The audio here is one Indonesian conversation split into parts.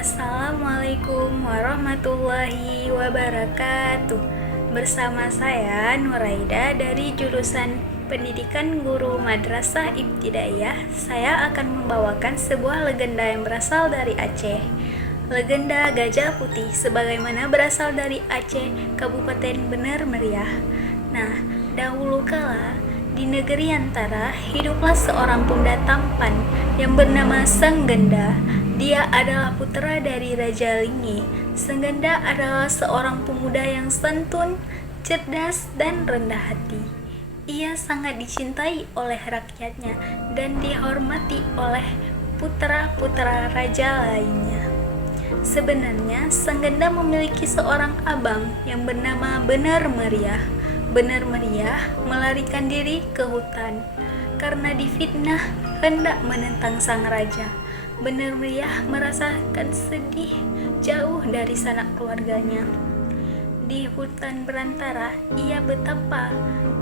Assalamualaikum warahmatullahi wabarakatuh. Bersama saya Nuraida dari jurusan Pendidikan Guru Madrasah Ibtidaiyah. Saya akan membawakan sebuah legenda yang berasal dari Aceh. Legenda Gajah Putih sebagaimana berasal dari Aceh, Kabupaten Bener Meriah. Nah, dahulu kala di negeri Antara hiduplah seorang pemuda tampan yang bernama Senggenda. Dia adalah putra dari Raja Lingi. Senggenda adalah seorang pemuda yang santun, cerdas, dan rendah hati. Ia sangat dicintai oleh rakyatnya dan dihormati oleh putra-putra raja lainnya. Sebenarnya, Senggenda memiliki seorang abang yang bernama Bener Meriah. Bener Meriah melarikan diri ke hutan karena difitnah hendak menentang sang raja. Bener Meriah merasakan sedih jauh dari sanak keluarganya. Di hutan belantara, ia betapa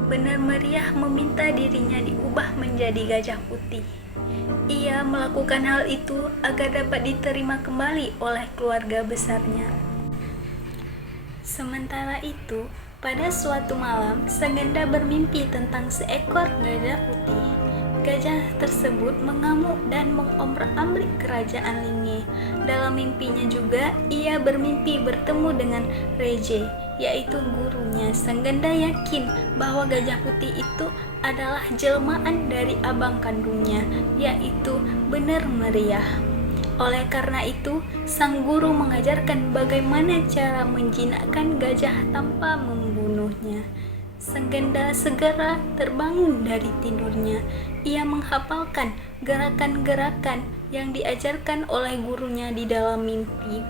Bener Meriah meminta dirinya diubah menjadi gajah putih. Ia melakukan hal itu agar dapat diterima kembali oleh keluarga besarnya. Sementara itu, pada suatu malam, Senggenda bermimpi tentang seekor gajah putih. Gajah tersebut mengamuk dan mengombrak-ambrik kerajaan Lingi. Dalam mimpinya juga, ia bermimpi bertemu dengan Reje, yaitu gurunya. Senggenda yakin bahwa gajah putih itu adalah jelmaan dari abang kandungnya, yaitu Bener Meriah. Oleh karena itu, sang guru mengajarkan bagaimana cara menjinakkan gajah tanpa membunuhnya. Senggenda segera terbangun dari tidurnya. Ia menghafalkan gerakan-gerakan yang diajarkan oleh gurunya di dalam mimpi.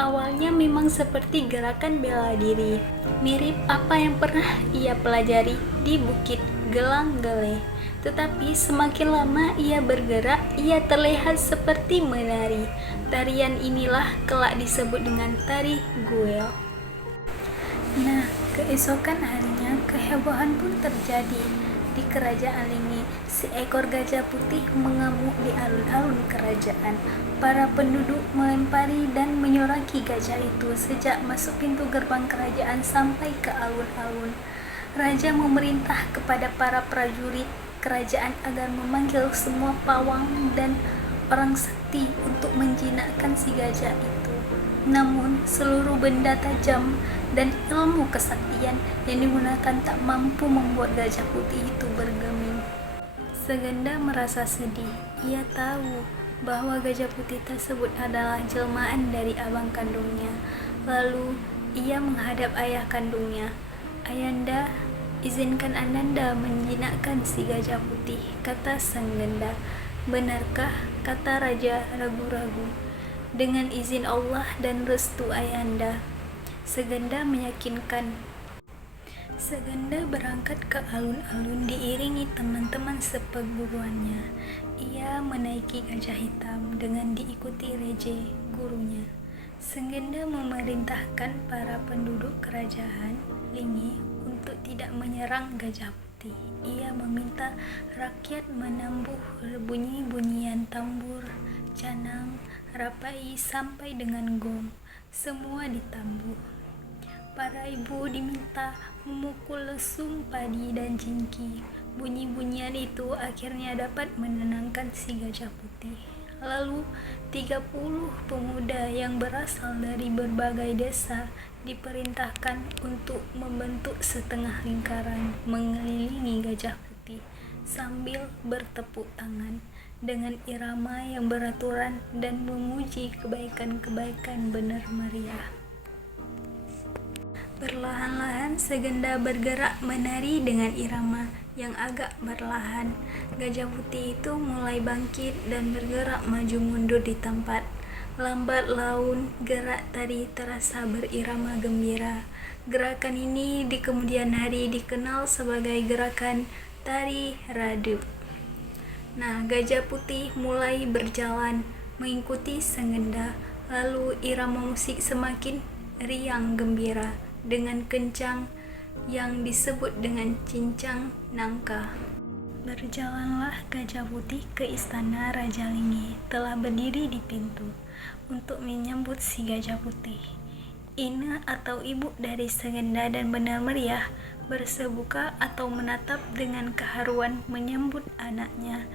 Awalnya memang seperti gerakan bela diri, mirip apa yang pernah ia pelajari di Bukit Gelang-Gele. Tetapi semakin lama ia bergerak, ia terlihat seperti menari. Tarian inilah kelak disebut dengan tari guel. Nah, keesokan harinya kehebohan pun terjadi di kerajaan Lingi. Seekor gajah putih mengamuk di alun-alun kerajaan. Para penduduk melempari dan menyoraki gajah itu sejak masuk pintu gerbang kerajaan sampai ke alun-alun. Raja memerintah kepada para prajurit kerajaan agar memanggil semua pawang dan orang sakti untuk menjinakkan si gajah itu. Namun, seluruh benda tajam dan ilmu kesaktian yang digunakan tak mampu membuat gajah putih itu bergeming. Senggenda merasa sedih. Ia tahu bahwa gajah putih tersebut adalah jelmaan dari abang kandungnya. Lalu, ia menghadap ayah kandungnya. "Ayanda, izinkan Ananda menjinakkan si gajah putih," kata Senggenda. "Benarkah?" kata raja ragu-ragu. "Dengan izin Allah dan restu Ayanda," Senggenda meyakinkan. Senggenda berangkat ke alun-alun diiringi teman-teman seperguruannya. Ia menaiki gajah hitam dengan diikuti Reje, gurunya. Senggenda memerintahkan para penduduk kerajaan Lingi untuk tidak menyerang gajah putih. Ia meminta rakyat menambuh bunyi-bunyian tambur, canang, rapai sampai dengan gong. Semua ditambuh. Para ibu diminta memukul lesung padi dan jingki. Bunyi-bunyian itu akhirnya dapat menenangkan si gajah putih. Lalu 30 pemuda yang berasal dari berbagai desa diperintahkan untuk membentuk setengah lingkaran mengelilingi gajah putih sambil bertepuk tangan dengan irama yang beraturan dan memuji kebaikan-kebaikan Bener Meriah. Perlahan-lahan Senggenda bergerak menari dengan irama yang agak perlahan. Gajah putih itu mulai bangkit dan bergerak maju mundur di tempat. Lambat laun, gerak tari terasa berirama gembira. Gerakan ini di kemudian hari dikenal sebagai gerakan tari redup. Nah, gajah putih mulai berjalan mengikuti Senggenda. Lalu irama musik semakin riang gembira dengan kencang yang disebut dengan cincang nangka. Berjalanlah gajah putih ke istana Raja Lingi, telah berdiri di pintu untuk menyambut si gajah putih. Ina atau ibu dari Segenda dan Benar Meriah bersebuka atau menatap dengan keharuan menyambut anaknya.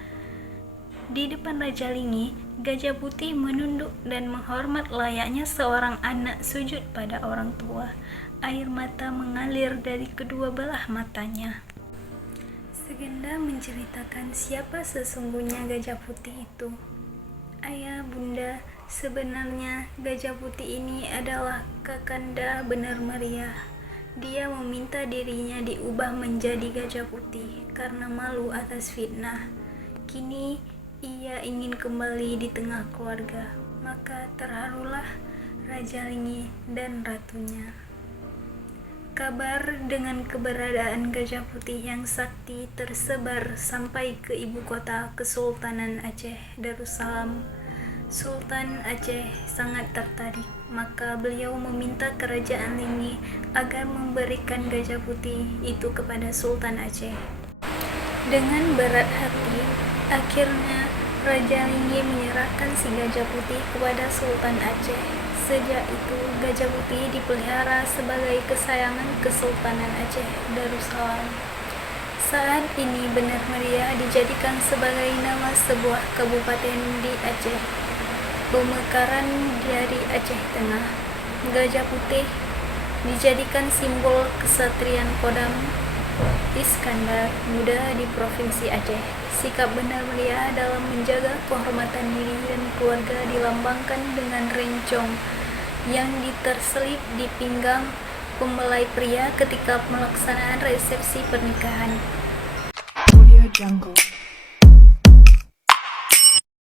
Di depan Raja Lingi, gajah putih menunduk dan menghormat layaknya seorang anak sujud pada orang tua. Air mata mengalir dari kedua belah matanya. Segenda menceritakan siapa sesungguhnya gajah putih itu. Ayah, bunda, sebenarnya gajah putih ini adalah Kakanda Benar Meriah. Dia meminta dirinya diubah menjadi gajah putih karena malu atas fitnah. Kini ia ingin kembali di tengah keluarga. Maka terharulah Raja Lingi dan ratunya. Kabar dengan keberadaan gajah putih yang sakti tersebar sampai ke ibu kota Kesultanan Aceh, Darussalam. Sultan Aceh sangat tertarik, maka beliau meminta kerajaan Lingi agar memberikan gajah putih itu kepada Sultan Aceh. Dengan berat hati, akhirnya Raja Lingi menyerahkan si gajah putih kepada Sultan Aceh. Sejak itu, gajah putih dipelihara sebagai kesayangan Kesultanan Aceh Darussalam. Saat ini Benar Meriah dijadikan sebagai nama sebuah kabupaten di Aceh, pemekaran dari Aceh Tengah. Gajah putih dijadikan simbol kesatrian Kodam Iskandar Muda di Provinsi Aceh. Sikap Benar Meriah dalam menjaga kehormatan diri dan keluarga dilambangkan dengan rencong yang terselip di pinggang pembelai pria ketika pelaksanaan resepsi pernikahan. Audio Jungle.